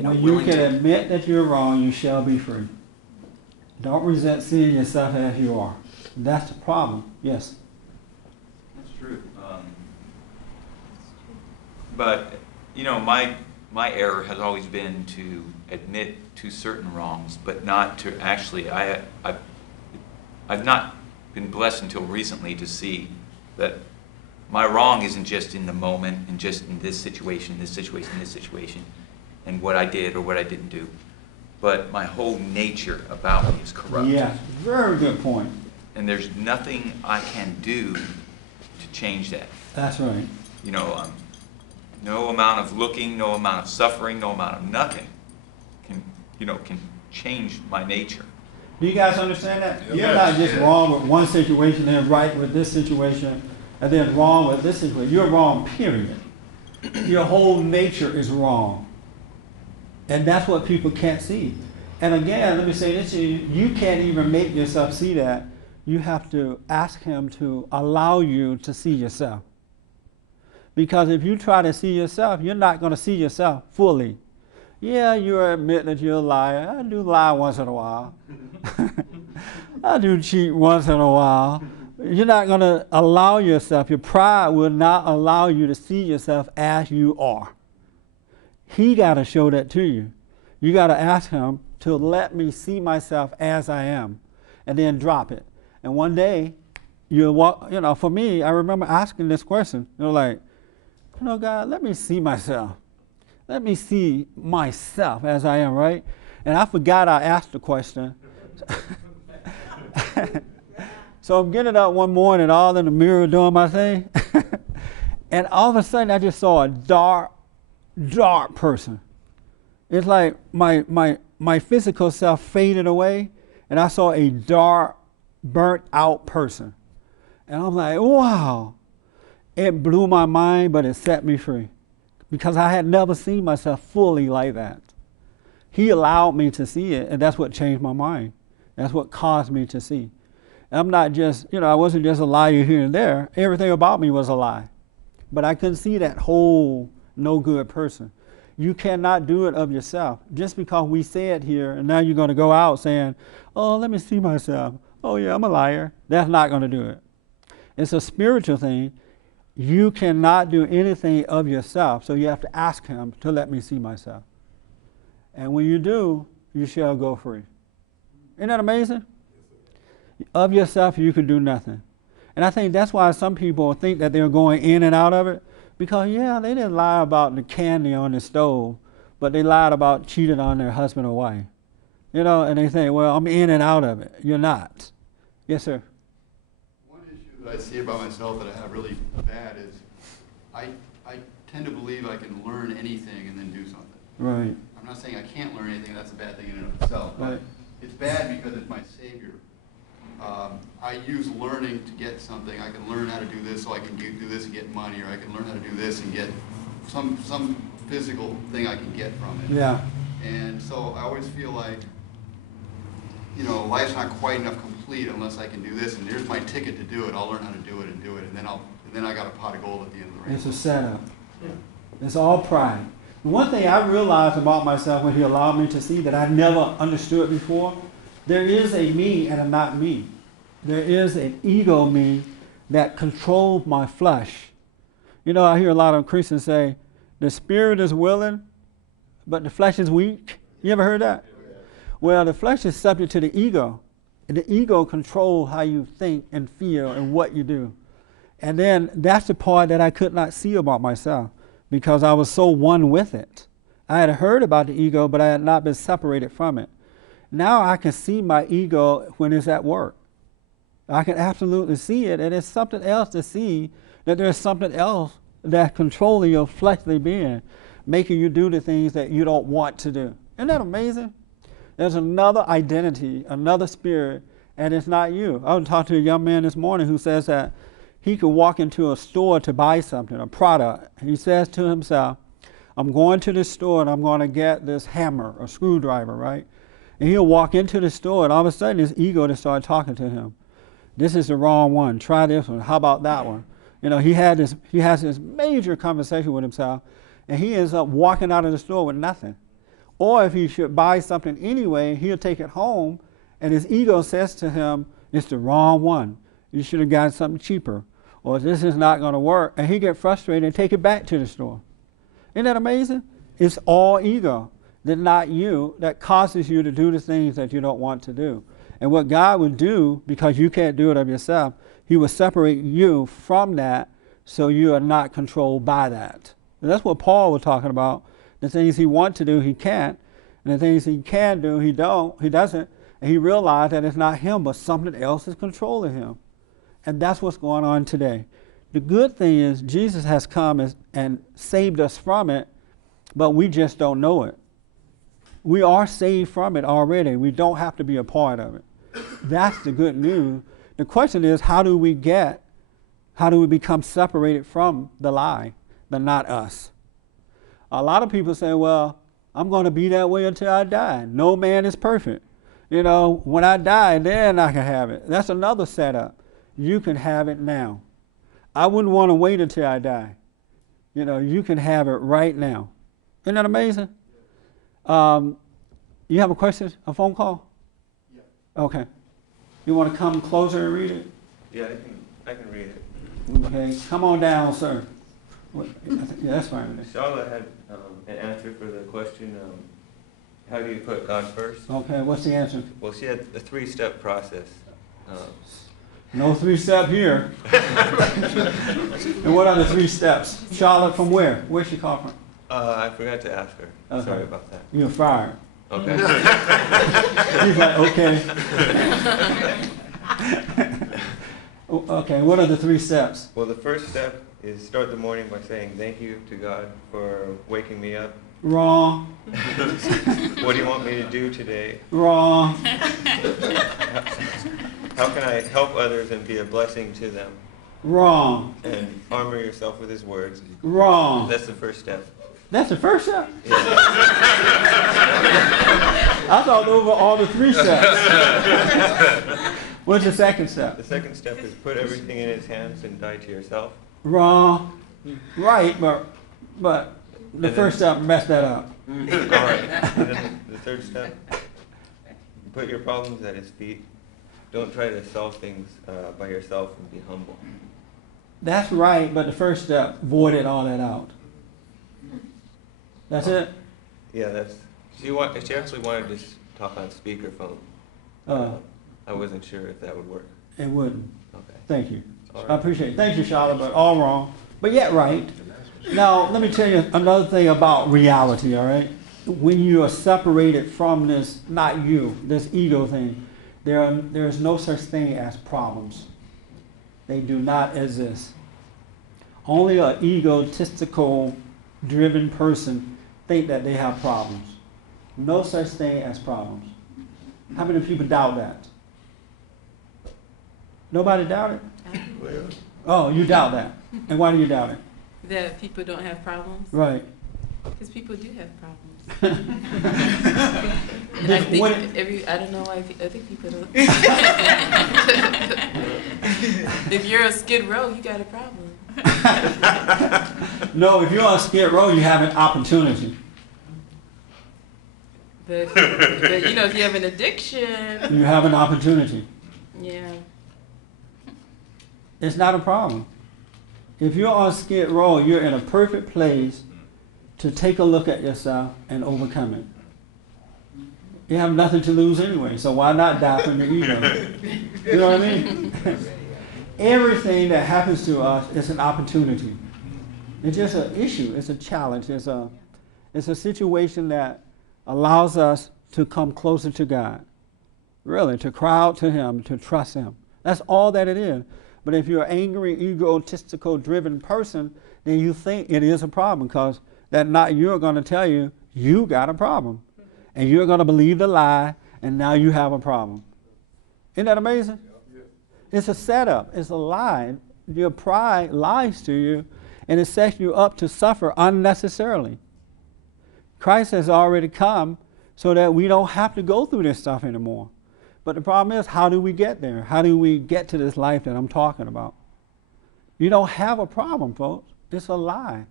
When you can admit that you're wrong, you shall be free. Don't resent seeing yourself as you are. That's the problem. Yes? That's true. But, my error has always been to admit to certain wrongs, but not to actually, I've not been blessed until recently to see that my wrong isn't just in the moment and just in this situation, and what I did or what I didn't do. But my whole nature about me is corrupt. Yeah, very good point. And there's nothing I can do to change that. That's right. No amount of looking, no amount of suffering, no amount of nothing can change my nature. Do you guys understand that? Yes. You're not just wrong with one situation and right with this situation, and then wrong with this situation. You're wrong, period. Your whole nature is wrong. And that's what people can't see. And again, let me say this to you, you can't even make yourself see that. You have to ask him to allow you to see yourself. Because if you try to see yourself, you're not going to see yourself fully. Yeah, you admit that you're a liar. I do lie once in a while. I do cheat once in a while. You're not going to allow yourself, your pride will not allow you to see yourself as you are. He got to show that to you. You got to ask him to let me see myself as I am, and then drop it. And one day, you'll walk, for me, I remember asking this question, God, let me see myself. Let me see myself as I am, right? And I forgot I asked the question. So I'm getting up one morning, all in the mirror doing my thing. And all of a sudden, I just saw a dark person. It's like my physical self faded away, and I saw a dark, burnt out person. And I'm like, wow. It blew my mind, but it set me free. Because I had never seen myself fully like that. He allowed me to see it, and that's what changed my mind. That's what caused me to see. I'm not just, I wasn't just a liar here and there. Everything about me was a lie. But I couldn't see that whole no good person. You cannot do it of yourself. Just because we say it here, and now you're going to go out saying, oh, let me see myself. Oh, yeah, I'm a liar. That's not going to do it. It's a spiritual thing. You cannot do anything of yourself, so you have to ask him to let me see myself. And when you do, you shall go free. Isn't that amazing? Of yourself, you can do nothing. And I think that's why some people think that they're going in and out of it, because, yeah, they didn't lie about the candy on the stove, but they lied about cheating on their husband or wife. And they think, well, I'm in and out of it. You're not. Yes, sir. That I see about myself that I have really bad is I tend to believe I can learn anything and then do something. Right. I'm not saying I can't learn anything, that's a bad thing in and of itself, but right. It's bad because it's my savior. I use learning to get something. I can learn how to do this so I can do this and get money, or I can learn how to do this and get some physical thing I can get from it. Yeah. And so I always feel like, life's not quite enough complete unless I can do this, and here's my ticket to do it. I'll learn how to do it, and then I got a pot of gold at the end of the race. It's a setup. Yeah. It's all pride. One thing I realized about myself when he allowed me to see that I never understood before, there is a me and a not me. There is an ego me that controls my flesh. I hear a lot of Christians say, the spirit is willing, but the flesh is weak. You ever heard that? Well, the flesh is subject to the ego. And the ego controls how you think and feel and what you do. And then that's the part that I could not see about myself because I was so one with it. I had heard about the ego, but I had not been separated from it. Now I can see my ego when it's at work. I can absolutely see it, and it's something else to see that there's something else that's controlling your fleshly being, making you do the things that you don't want to do. Isn't that amazing? There's another identity, another spirit, and it's not you. I was talking to a young man this morning who says that he could walk into a store to buy something, a product. He says to himself, I'm going to this store and I'm going to get this hammer or screwdriver, right? And he'll walk into the store and all of a sudden his ego will start talking to him. This is the wrong one. Try this one. How about that one? He has this major conversation with himself, and he ends up walking out of the store with nothing. Or if he should buy something anyway, he'll take it home, and his ego says to him, it's the wrong one. You should have gotten something cheaper. Or this is not going to work. And he get frustrated and take it back to the store. Isn't that amazing? It's all ego, that not you, that causes you to do the things that you don't want to do. And what God would do, because you can't do it of yourself, he will separate you from that so you are not controlled by that. And that's what Paul was talking about. The things he wants to do, he can't. And the things he can do, he doesn't. And he realized that it's not him, but something else is controlling him. And that's what's going on today. The good thing is Jesus has come and saved us from it, but we just don't know it. We are saved from it already. We don't have to be a part of it. That's the good news. The question is, how do we become separated from the lie, the not us? A lot of people say, well, I'm going to be that way until I die. No man is perfect. You know, when I die, then I can have it. That's another setup. You can have it now. I wouldn't want to wait until I die. You know, you can have it right now. Isn't that amazing? You have a question, a phone call? Yeah. Okay. You want to come closer and read it? Yeah, I can read it. Okay, come on down, sir. Yeah, that's fine. Charlotte had an answer for the question, how do you put God first? Okay, what's the answer? Well, she had a 3-step process. No 3-step here. And what are the 3 steps? Charlotte from where? Where's she call from? I forgot to ask her. Okay. Sorry about that. You're fired. Okay. He's like, okay. Okay, what are the 3 steps? Well, the first step is start the morning by saying thank you to God for waking me up. Wrong. What do you want me to do today? Wrong. How can I help others and be a blessing to them? Wrong. And armor yourself with his words. Wrong. That's the first step. That's the first step? Yeah. I thought those were all the 3 steps. What's the second step? The second step is put everything in his hands and die to yourself. Wrong. Right, but the first step messed that up. All right. And then the third step, put your problems at his feet. Don't try to solve things by yourself and be humble. That's right, but the first step voided all that out. That's it? Yeah, she actually wanted to talk on speakerphone. I wasn't sure if that would work. It wouldn't. Okay. Thank you. All right. I appreciate it. Thank you, Charlotte, but all wrong. But yet right. Now, let me tell you another thing about reality, all right? When you are separated from this, not you, this ego thing, there is no such thing as problems. They do not exist. Only an egotistical, driven person think that they have problems. No such thing as problems. How many people doubt that? Nobody doubt it? Oh, you doubt that. And why do you doubt it? That people don't have problems? Right. Because people do have problems. And I think I don't know why other people don't. If you're on Skid Row, you got a problem. No, if you're on Skid Row, you have an opportunity. But you know, if you have an addiction. You have an opportunity. Yeah. It's not a problem. If you're on Skid Row, you're in a perfect place to take a look at yourself and overcome it. You have nothing to lose anyway, so why not die from your ego? You know what I mean? Everything that happens to us is an opportunity. It's just an issue. It's a challenge. It's a situation that allows us to come closer to God. Really, to cry out to Him, to trust Him. That's all that it is. But if you're an angry, egotistical, driven person, then you think it is a problem, because that not you're going to tell you, you got a problem. And you're going to believe the lie, and now you have a problem. Isn't that amazing? It's a setup. It's a lie. Your pride lies to you, and it sets you up to suffer unnecessarily. Christ has already come so that we don't have to go through this stuff anymore. But the problem is, how do we get there? How do we get to this life that I'm talking about? You don't have a problem, folks. It's a lie.